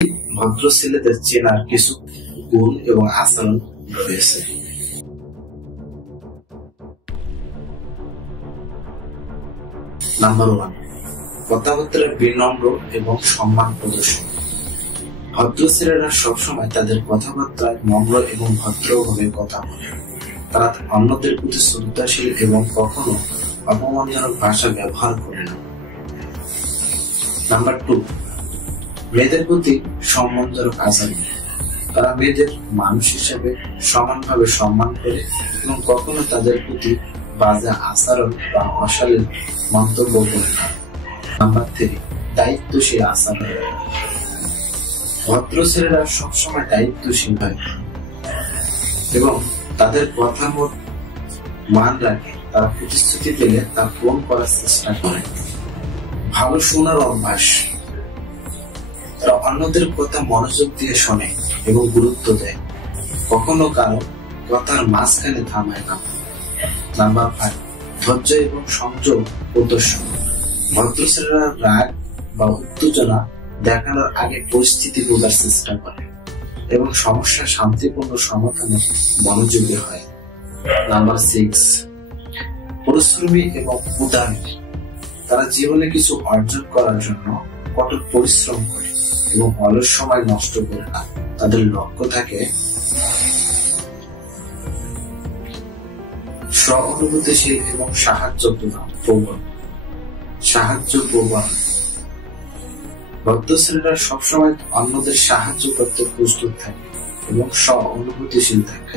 ভদ্র ছেলেদের চেনার কিছু গুণ এবং আচরণ রয়েছে। নাম্বার 1, কথাবার্তার বিনম্র এবং সম্মান প্রদর্শন। ভদ্র ছেলেরা সবসময় তাদের কথাবার্তায় নম্র এবং ভদ্রভাবে কথা বলে। তারা অন্যদের প্রতি শ্রদ্ধাশীল এবং কখনো অপমানজনক ভাষা ব্যবহার করে না। নাম্বার 2, মেয়েদের প্রতি সম্মানজনক আচরণ। তারা মেয়েদের মানুষ হিসেবে সমানভাবে সম্মান করে এবং কখনো তাদের প্রতি বাজে আচরণ বা অশালীন মন্তব্য করে না। নাম্বার 3, দায়িত্বশীল আচরণ। ভদ্র ছেলেরা সবসময় দায়িত্বশীল হয় এবং তাদের কথা মত মান রাখে। তারা প্রতিশ্রুতি পেলে তা পূরণ করার চেষ্টা করে। ভালো শোনার অভ্যাস। তারা অন্যদের কথা মনোযোগ দিয়ে শোনে এবং গুরুত্ব দেয়, কখনো কারো কথার মাঝখানে থামায় না। নাম্বার 5, ধৈর্য এবং সংযম প্রদর্শন। ভদ্র ছেলেরা রাগ বা উত্তেজনা দেখানোর আগে পরিস্থিতি বোঝার চেষ্টা করে এবং সমস্যা শান্তিপূর্ণ সমাধানে মনোযোগী হয়। নাম্বার 6, পরিশ্রমী এবং উদার। তারা জীবনে কিছু অর্জন করার জন্য কঠোর পরিশ্রম করে এবং অলস সময় নষ্ট করে না। তাদের লক্ষ্য থাকে। সহানুভূতিশীল এবং সাহায্য প্রবণ। ভদ্র ছেলেরা সবসময় অন্যদের সাহায্য করতে প্রস্তুত থাকে এবং সহানুভূতিশীল থাকে।